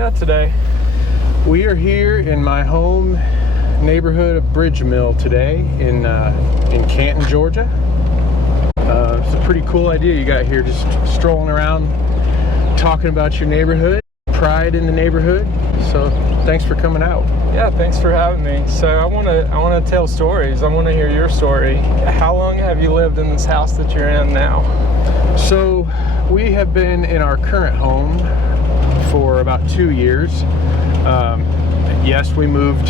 we at today? We are here in my home neighborhood of Bridgemill today in Canton, Georgia. It's a pretty cool idea you got here, just strolling around, talking about your neighborhood, pride in the neighborhood. So thanks for coming out. Yeah, thanks for having me. So I want to tell stories. I want to hear your story. How long have you lived in this house that you're in now? So we have been in our current home for about 2 years. Yes, we moved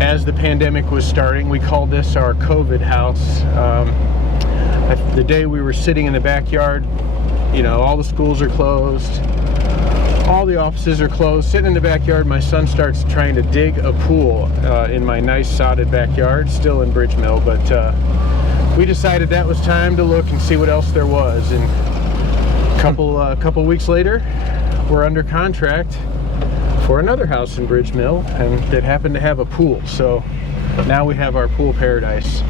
as the pandemic was starting. We called this our COVID house. The day we were sitting in the backyard, you know, all the schools are closed, all the offices are closed. Sitting in the backyard, my son starts trying to dig a pool in my nice sodded backyard, still in Bridgemill, but we decided that was time to look and see what else there was. And a couple weeks later, we're under contract for another house in Bridgemill, and that happened to have a pool. So now we have our pool paradise.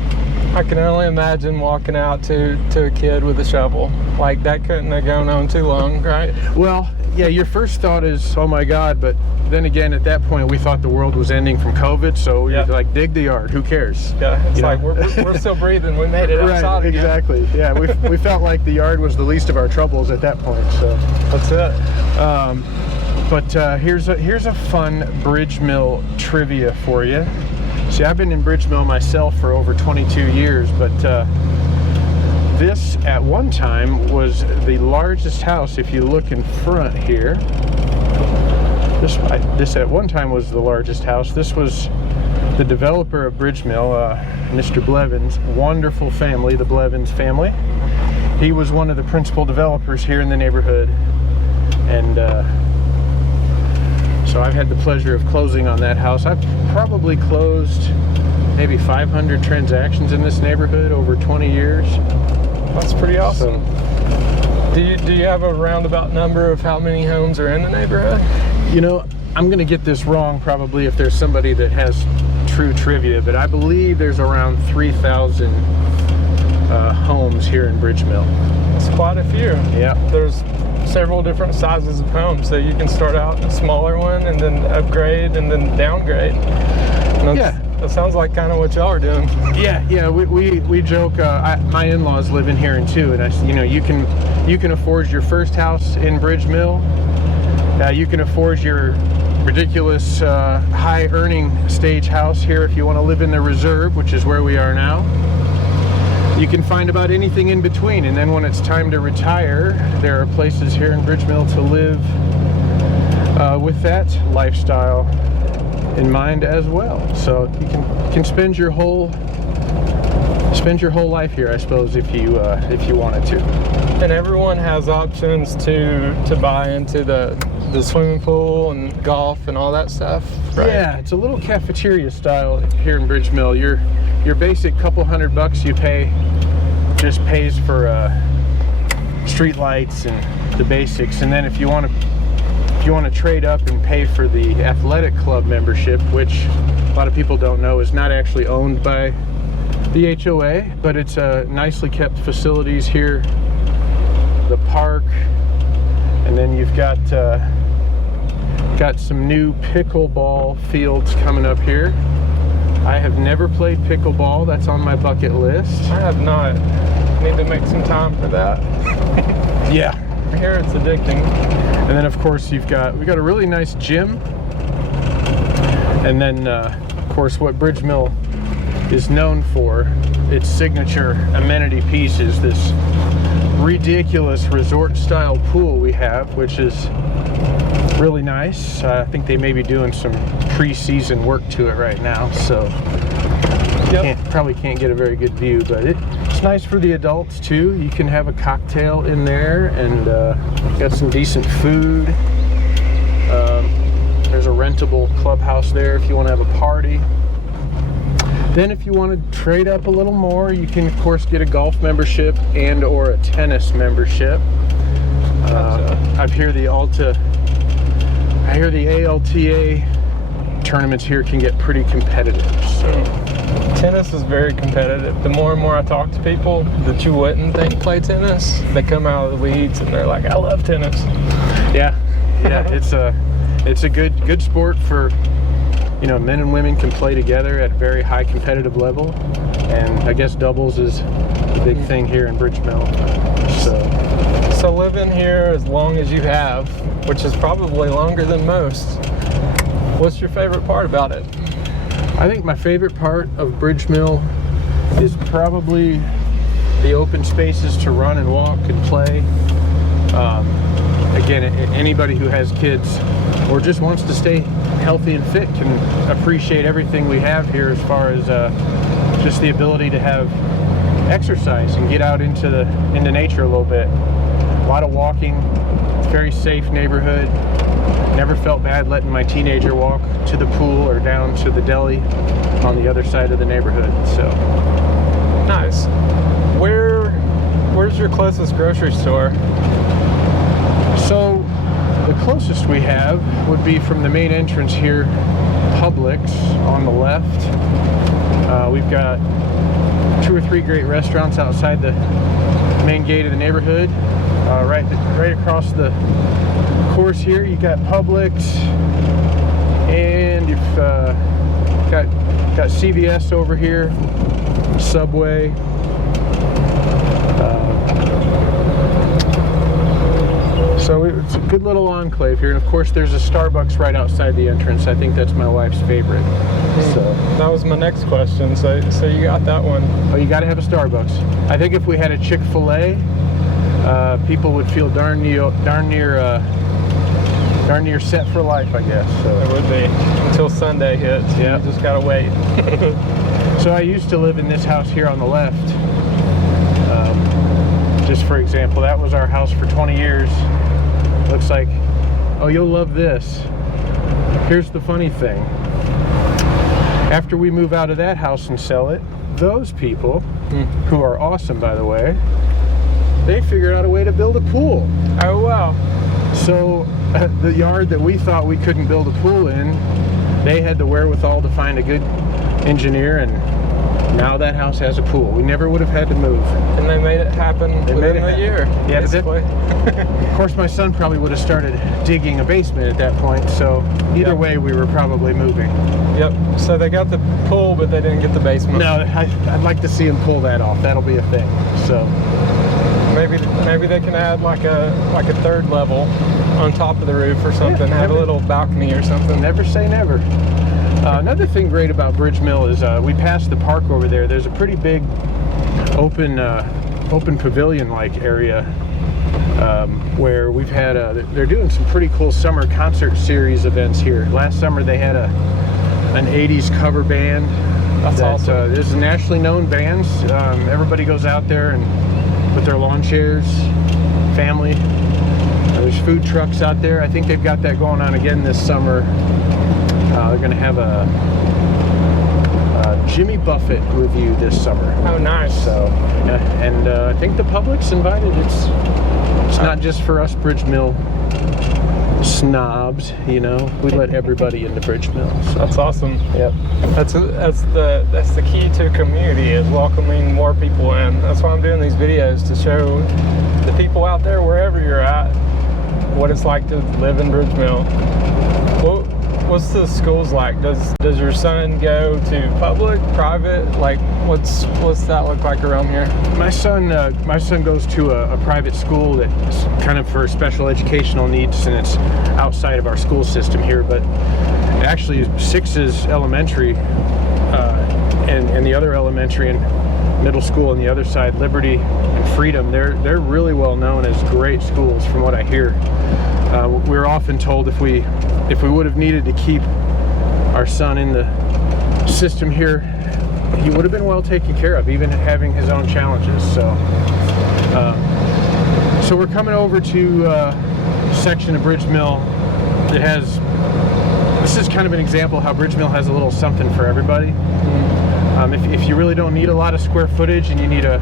I can only imagine walking out to a kid with a shovel. Like, that couldn't have gone on too long, right? Well, yeah, your first thought is, oh my God, but then again, at that point, we thought the world was ending from COVID, so we were like, dig the yard, who cares? Yeah, it's like, we're still breathing, we made it outside again. Exactly, yeah, we felt like the yard was the least of our troubles at that point, so. That's it. But here's a fun Bridgemill trivia for you. See, I've been in Bridgemill myself for over 22 years, but this at one time was the largest house. If you look in front here, this at one time was the largest house. This was the developer of Bridgemill, Mr. Blevins. Wonderful family, the Blevins family. He was one of the principal developers here in the neighborhood, and so I've had the pleasure of closing on that house. I've probably closed maybe 500 transactions in this neighborhood over 20 years. That's pretty awesome. So, do you have a roundabout number of how many homes are in the neighborhood? You know, I'm going to get this wrong probably if there's somebody that has true trivia, but I believe there's around 3,000 homes here in Bridgemill. That's quite a few. Yeah. There's several different sizes of homes, so you can start out in a smaller one and then upgrade and then downgrade. Yeah, that sounds like kind of what y'all are doing. Yeah. We joke. My in-laws live in here too, and you can afford your first house in Bridgemill. You can afford your ridiculous high earning stage house here if you want to live in the reserve, which is where we are now. You can find about anything in between, and then when it's time to retire, there are places here in Bridgemill to live with that lifestyle in mind as well. So you can spend your whole life here, I suppose, if you wanted to. And everyone has options to buy into the swimming pool and golf and all that stuff, right? Yeah, it's a little cafeteria style here in Bridgemill. Your basic couple $100 you pay just pays for street lights and the basics, and then if you want to trade up and pay for the athletic club membership, which a lot of people don't know is not actually owned by the HOA, but it's nicely kept facilities here, the park, and then you've got some new pickleball fields coming up here. I have never played pickleball. That's on my bucket list. I have not. Need to make some time for that. Yeah. I hear it's addicting. And then of course we got a really nice gym. And then of course what Bridgemill is known for, its signature amenity piece, is this ridiculous resort style pool we have, which is really nice. I think they may be doing some pre-season work to it right now, so probably can't get a very good view, but it's nice for the adults too. You can have a cocktail in there, and got some decent food. There's a rentable clubhouse there if you want to have a party. Then if you want to trade up a little more, you can of course get a golf membership and or a tennis membership. I hear the ALTA tournaments here can get pretty competitive. So tennis is very competitive. The more and more I talk to people that you wouldn't think play tennis, they come out of the weeds and they're like, I love tennis. Yeah, It's a good sport for, you know, men and women can play together at a very high competitive level, and I guess doubles is a big thing here in Bridgemill. So living here as long as you have, which is probably longer than most, what's your favorite part about it? I think my favorite part of Bridgemill is probably the open spaces to run and walk and play. Again, anybody who has kids or just wants to stay healthy and fit can appreciate everything we have here as far as just the ability to have exercise and get out into nature a little bit. A lot of walking. It's a very safe neighborhood. Never felt bad letting my teenager walk to the pool or down to the deli on the other side of the neighborhood. So nice. Where's your closest grocery store? So the closest we have would be from the main entrance here, Publix on the left. We've got 2 or 3 great restaurants outside the main gate of the neighborhood. Right across the course here, you got Publix, and you've got CVS over here, Subway. So it's a good little enclave here, and of course there's a Starbucks right outside the entrance. I think that's my wife's favorite. So that was my next question. So you got that one. Oh, you got to have a Starbucks. I think if we had a Chick-fil-A, people would feel darn near set for life, I guess. So it would be until Sunday hits. Yeah, you just gotta wait. So I used to live in this house here on the left. Just for example, that was our house for 20 years. Looks like, oh, you'll love this. Here's the funny thing. After we move out of that house and sell it, those people, who are awesome, by the way, they figured out a way to build a pool. Oh, wow. So the yard that we thought we couldn't build a pool in, they had the wherewithal to find a good engineer, and now that house has a pool. We never would have had to move. And they made it happen within a year. Yeah, basically. Of course, my son probably would have started digging a basement at that point, so either way, we were probably moving. Yep, so they got the pool, but they didn't get the basement. No, I'd like to see him pull that off. That'll be a thing, so. Maybe they can add like a third level on top of the roof or something. Have a little balcony or something. Never say never. Another thing great about Bridgemill is we passed the park over there. There's a pretty big open pavilion-like area where we've had they're doing some pretty cool summer concert series events here. Last summer they had an 80s cover band. That's awesome. There's nationally known bands. Everybody goes out there and with their lawn chairs, family. There's food trucks out there. I think they've got that going on again this summer. They're going to have a Jimmy Buffett review this summer. Oh, nice. So, and I think the public's invited. It's not just for us Bridgemill snobs, you know. We let everybody into Bridgemill. So. That's awesome. Yep. That's the key to a community, is welcoming more people in. That's why I'm doing these videos, to show the people out there, wherever you're at, what it's like to live in Bridgemill. What's the schools like? Does your son go to public, private? Like, what's that look like around here? My son goes to a private school that's kind of for special educational needs, and it's outside of our school system here. But actually, Sixes Elementary and the other elementary and middle school on the other side, Liberty and Freedom, they're really well known as great schools, from what I hear. We're often told if we would have needed to keep our son in the system here, he would have been well taken care of, even having his own challenges. So we're coming over to a section of Bridgemill that has, this is kind of an example of how Bridgemill has a little something for everybody. If you really don't need a lot of square footage and you need you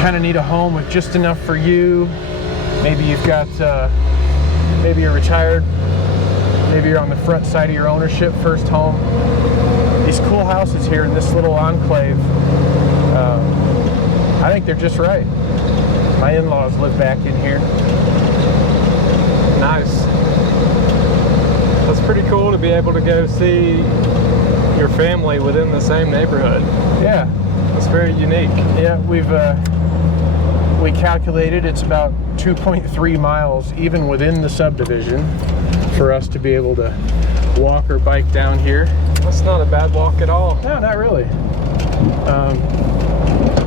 kind of need a home with just enough for you. Maybe you've got, maybe you're retired, maybe you're on the front side of your ownership, first home. These cool houses here in this little enclave, I think they're just right. My in-laws live back in here. be able to go see your family within the same neighborhood. Yeah. It's very unique. Yeah, we calculated it's about 2.3 miles even within the subdivision for us to be able to walk or bike down here. That's not a bad walk at all. No, not really.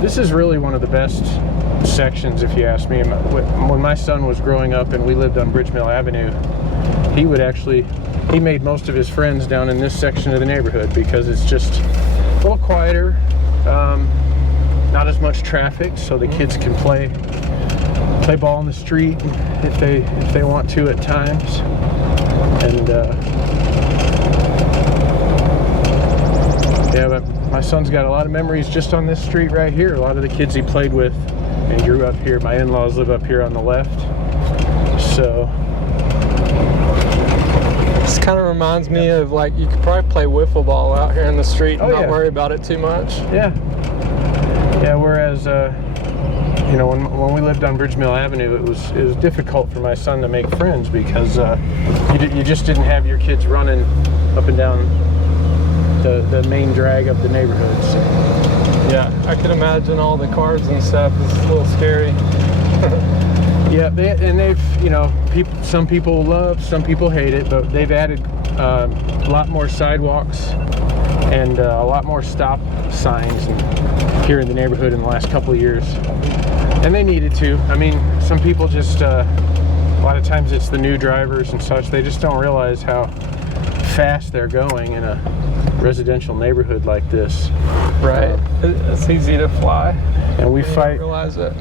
This is really one of the best sections, if you ask me. When my son was growing up and we lived on Bridgemill Avenue, he made most of his friends down in this section of the neighborhood because it's just a little quieter, not as much traffic, so the kids can play ball in the street if they want to at times. And yeah, but my son's got a lot of memories just on this street right here. A lot of the kids he played with and grew up here. My in-laws live up here on the left. So this kind of reminds me of, like, you could probably play wiffle ball out here in the street and not worry about it too much. Yeah. Yeah, whereas you know, when we lived on Bridgemill Avenue, it was difficult for my son to make friends because you just didn't have your kids running up and down the main drag of the neighborhood. So. Yeah, I can imagine all the cars and stuff. It's a little scary. Yeah, they've, you know, some people love, some people hate it, but they've added a lot more sidewalks and a lot more stop signs here in the neighborhood in the last couple of years. And they needed to. I mean, some people just, a lot of times it's the new drivers and such, they just don't realize how fast they're going in a residential neighborhood like this. Right. It's easy to fly. And we fight. Realize it.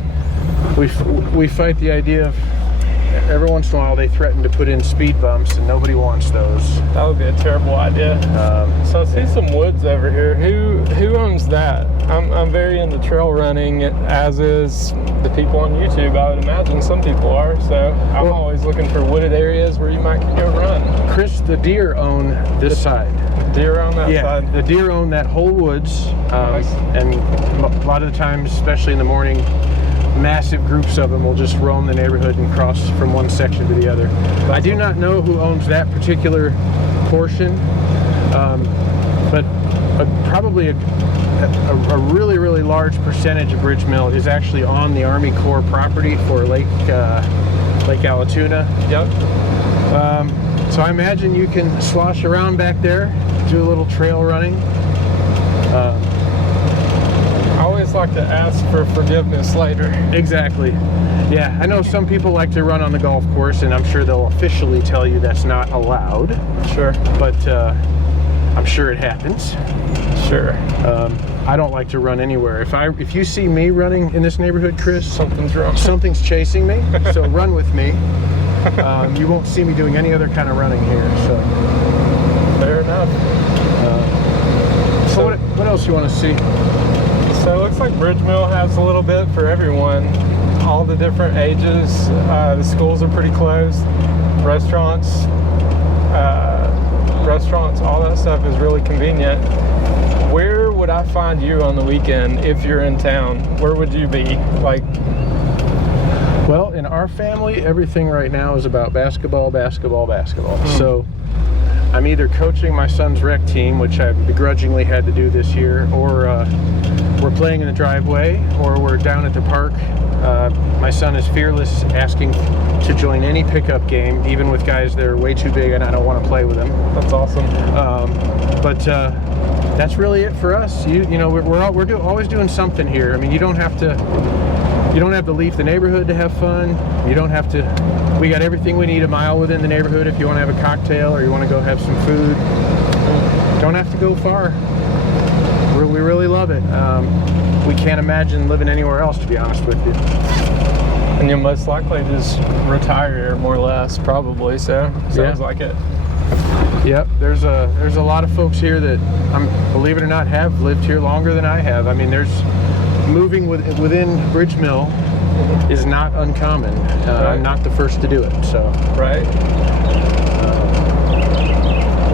We fight the idea of every once in a while they threaten to put in speed bumps, and nobody wants those. That would be a terrible idea. So I see some woods over here. Who owns that? I'm very into trail running, as is the people on YouTube. I would imagine some people are. So I'm always looking for wooded areas where you might go run. Chris, the deer own this side. Deer on that side? Yeah, the deer own that whole woods. Nice. And a lot of the times, especially in the morning, massive groups of them will just roam the neighborhood and cross from one section to the other. I do not know who owns that particular portion, but probably a really, really large percentage of Bridgemill is actually on the Army Corps property for Lake Allatoona. Yep. So I imagine you can slosh around back there, do a little trail running. I always like to ask for forgiveness later. Exactly. Yeah, I know some people like to run on the golf course, and I'm sure they'll officially tell you that's not allowed. Sure. But I'm sure it happens. Sure. I don't like to run anywhere. If you see me running in this neighborhood, Chris, something's wrong. Something's chasing me. So run with me. You won't see me doing any other kind of running here. So fair enough. So what else you want to see? So it looks like Bridgemill has a little bit for everyone. All the different ages. The schools are pretty close. Restaurants, all that stuff is really convenient. Where would I find you on the weekend if you're in town? Where would you be? Like, well, in our family, everything right now is about basketball. So I'm either coaching my son's rec team, which I begrudgingly had to do this year, or we're playing in the driveway, or we're down at the park. My son is fearless, asking to join any pickup game, even with guys that are way too big and I don't want to play with them. That's awesome. But that's really it for us. You know, we're always doing something here. I mean, you don't have to leave the neighborhood to have fun. You don't have to. We got everything we need a mile within the neighborhood if you want to have a cocktail or you want to go have some food. Don't have to go far. We really love it. We can't imagine living anywhere else, to be honest with you. And you'll most likely just retire here, more or less, probably. So sounds like it. Yep. There's a lot of folks here that, believe it or not, have lived here longer than I have. I mean, moving within Bridgemill is not uncommon. I'm not the first to do it. So right.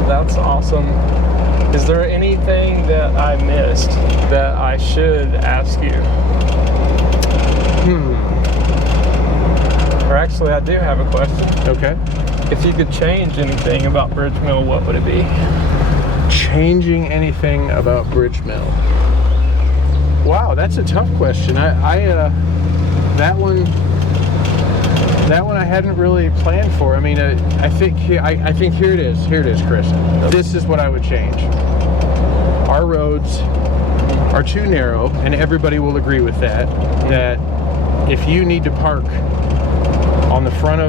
That's awesome. Is there anything that I missed that I should ask you? Or actually, I do have a question. Okay. If you could change anything about Bridgemill, what would it be? Changing anything about Bridgemill? Wow, that's a tough question. That one I hadn't really planned for. I mean, I think here it is. Here it is, Chris. This is what I would change. Our roads are too narrow, and everybody will agree with that. That if you need to park in the front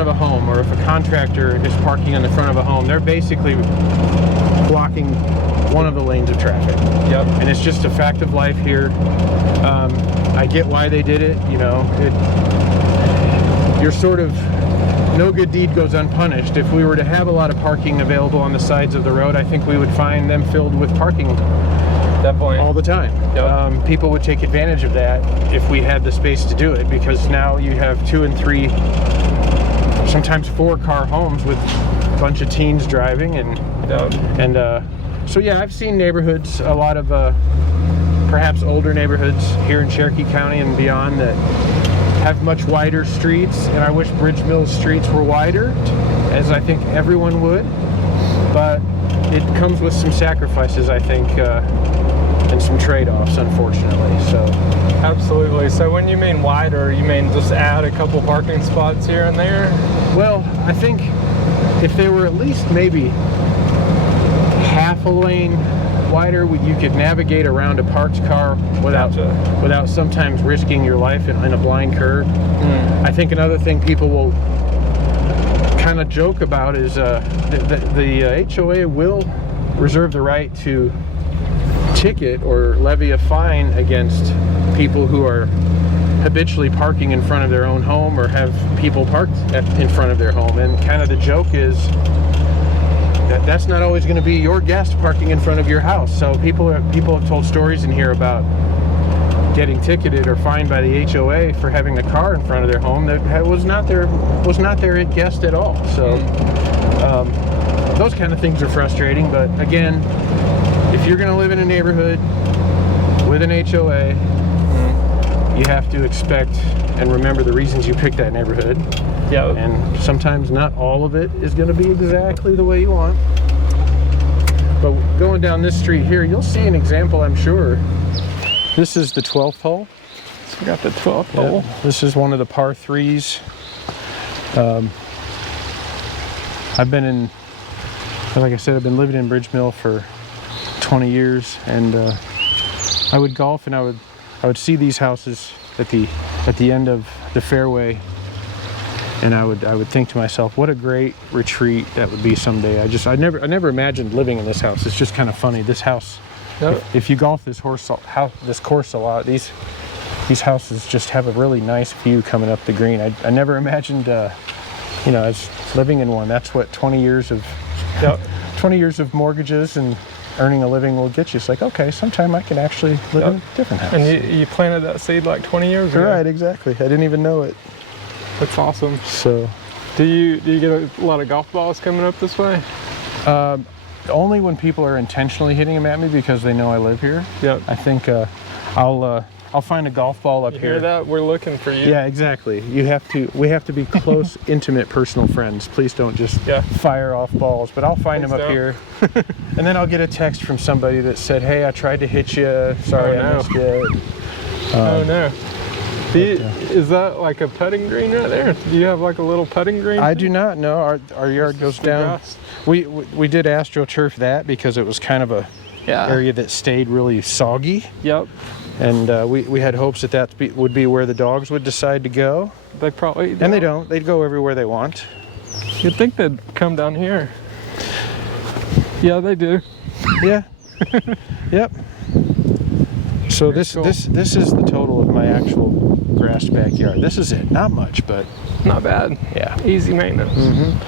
of a home, or if a contractor is parking in the front of a home, they're basically blocking one of the lanes of traffic. Yep. And it's just a fact of life here. I get why they did it. You know, you're sort of, no good deed goes unpunished. If we were to have a lot of parking available on the sides of the road, I think we would find them filled with parking. Definitely. All the time. Yep. People would take advantage of that if we had the space to do it, because now you have 2 and 3, sometimes 4-car homes with a bunch of teens driving, and so yeah, I've seen neighborhoods, a lot of perhaps older neighborhoods here in Cherokee County and beyond, that have much wider streets, and I wish Bridgemill's streets were wider, as I think everyone would, but it comes with some sacrifices, I think, and some trade-offs, unfortunately. So absolutely. So when you mean wider, you mean just add a couple parking spots here and there? Well, I think if they were at least maybe half a lane wider, you could navigate around a parked car without sometimes risking your life in a blind curve. I think another thing people will kind of joke about is the HOA will reserve the right to ticket or levy a fine against people who are habitually parking in front of their own home, or have people parked in front of their home. And kind of the joke is that that's not always going to be your guest parking in front of your house. So people have told stories in here about getting ticketed or fined by the HOA for having a car in front of their home that was not their guest at all. So those kind of things are frustrating. But again, if you're going to live in a neighborhood with an HOA, you have to expect and remember the reasons you picked that neighborhood. Yeah. And sometimes not all of it is going to be exactly the way you want. But going down this street here, you'll see an example, I'm sure. This is the 12th hole. So we got the 12th hole. This is one of the par 3s. Like I said, I've been living in Bridgemill for 20 years, and I would golf, and I would see these houses at the end of the fairway, and I would think to myself, what a great retreat that would be someday. I never imagined living in this house. It's just kind of funny. This house, if you golf this course a lot, these houses just have a really nice view coming up the green. I never imagined, as living in one. That's what 20 years of 20 years of mortgages and earning a living will get you. It's like, okay, sometime I can actually live in a different house. And you planted that seed like 20 years ago. Right, exactly. I didn't even know it. That's awesome. So, do you get a lot of golf balls coming up this way? Only when people are intentionally hitting them at me because they know I live here. Yep. I think I'll find a golf ball up here. Hear that? We're looking for you. Yeah, exactly. We have to be close, intimate, personal friends. Please don't just fire off balls. But I'll find them up here, and then I'll get a text from somebody that said, "Hey, I tried to hit you. Sorry, I missed you." Oh no. Is that like a putting green right there? Do you have like a little putting green? I do not know. Our yard goes down. We did AstroTurf that because it was kind of a area that stayed really soggy. Yep. And we had hopes that would be where the dogs would decide to go. They probably don't. And they don't. They'd go everywhere they want. You'd think they'd come down here. Yeah, they do. Yeah. Yep. So this is the total of my actual grassed backyard. This is it. Not much, but not bad. Yeah. Easy maintenance. Mm-hmm.